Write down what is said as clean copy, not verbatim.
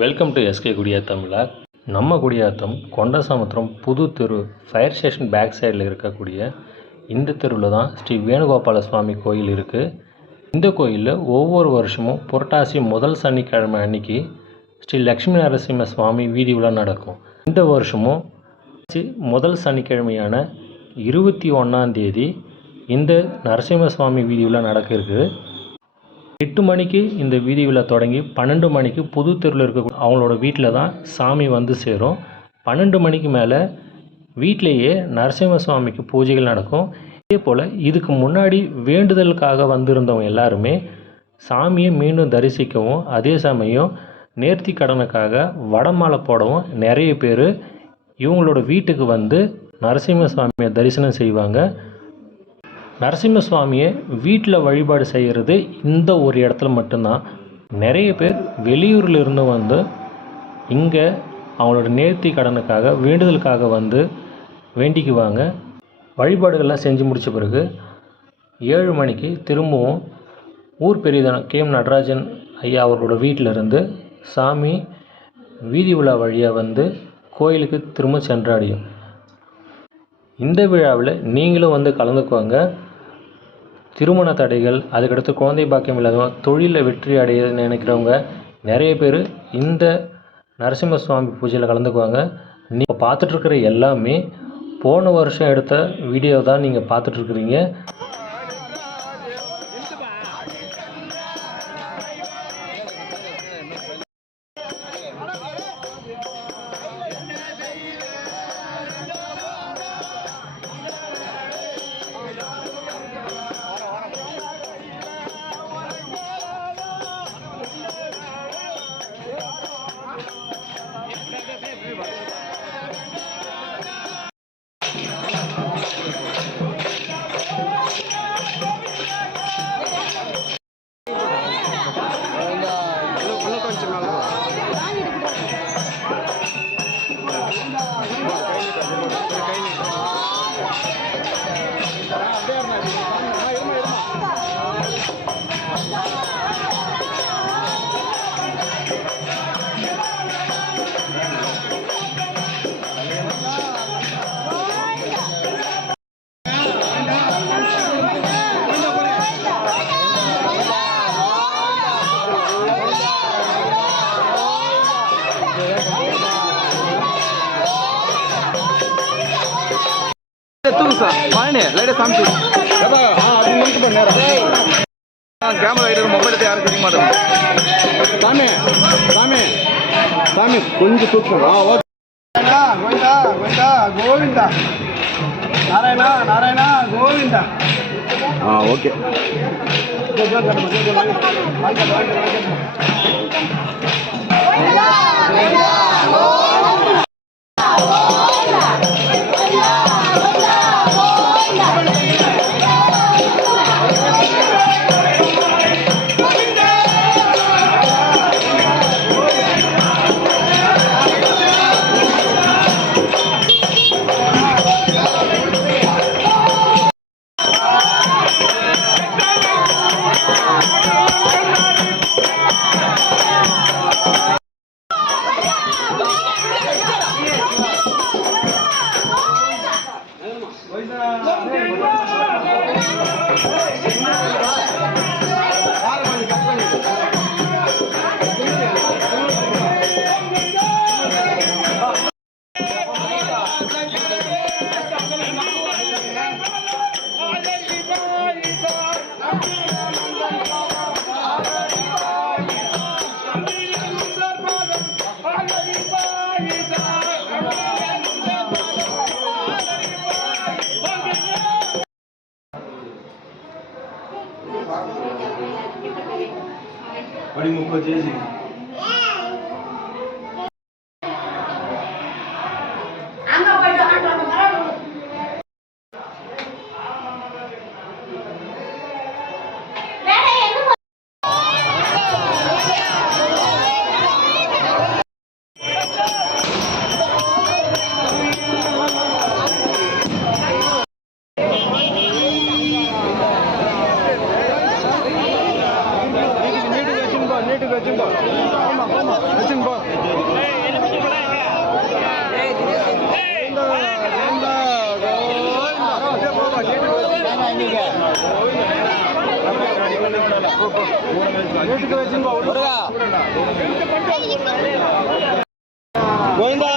Welcome to SK Gudiyatham vlog. நம்ம குடியாத்தம் கொண்டசமுத்திரம் புது தெரு ஃபயர் ஸ்டேஷன் பேக் சைடில் இருக்கக்கூடிய இந்த தெருவில் தான் ஸ்ரீ வேணுகோபால சுவாமி கோயில் இருக்குது. இந்த கோயிலில் ஒவ்வொரு வருஷமும் புரட்டாசி முதல் சனிக்கிழமை அன்னைக்கு ஸ்ரீ லக்ஷ்மி நரசிம்ம சுவாமி வீதி உலா நடக்கும். இந்த வருஷமும் முதல் சனிக்கிழமையான 21ஆம் தேதி இந்த நரசிம்ம சுவாமி வீதி உலா நடக்க இருக்குது. 8 மணிக்கு இந்த வீதி விழா தொடங்கி 12 மணிக்கு புது தெருவில் இருக்க அவங்களோட வீட்டில் தான் சாமி வந்து சேரும். 12 மணிக்கு மேலே வீட்டிலேயே நரசிம்ம சுவாமிக்கு பூஜைகள் நடக்கும். இதே போல் இதுக்கு முன்னாடி வேண்டுதலுக்காக வந்திருந்தவங்க எல்லாருமே சாமியை மீண்டும் தரிசிக்கவும், அதே சமயம் நேர்த்தி கடனுக்காக வடமாலை போடவும் நிறைய பேர் இவங்களோட வீட்டுக்கு வந்து நரசிம்ம சுவாமியை தரிசனம் செய்வாங்க. நரசிம்ம சுவாமியை வீட்டில் வழிபாடு செய்கிறது இந்த ஒரு இடத்துல மட்டும்தான். நிறைய பேர் வெளியூரில் இருந்து வந்து இங்கே அவங்களோட நேர்த்தி கடனுக்காக வேண்டுதலுக்காக வந்து வேண்டிக்குவாங்க. வழிபாடுகள்லாம் செஞ்சு முடித்த பிறகு 7 மணிக்கு திரும்பவும் ஊர் பெரியதான கேஎம் நடராஜன் ஐயா அவர்களோட வீட்டிலிருந்து சாமி வீதி விழா வழியாக வந்து கோயிலுக்கு திரும்ப சென்றடையும். இந்த விழாவில் நீங்களும் வந்து கலந்துக்குவாங்க. திருமண தடைகள், அதுக்கடுத்து குழந்தை பாக்கியம் இல்லாதவங்க, தொழிலில் வெற்றி அடைய நினைக்கிறவங்க நிறைய பேர் இந்த நரசிம்ம சுவாமி பூஜையில் கலந்துக்குவாங்க. நீங்கள் பார்த்துட்ருக்கிற எல்லாமே போன வருஷம் எடுத்த வீடியோ தான் நீங்கள் பார்த்துட்ருக்குறீங்க. கேமரா மொபைல் யாரும் தெரிய மாட்டேன். சாமி சாமி சாமி கொஞ்சம் தூக்கம். கோவிந்தா கோவிந்தா கோவிந்தா நாராயணா நாராயணா கோவிந்தா. ஓகே. வீட்டுக்கு வச்சுன்னு முருகா கோவிந்தா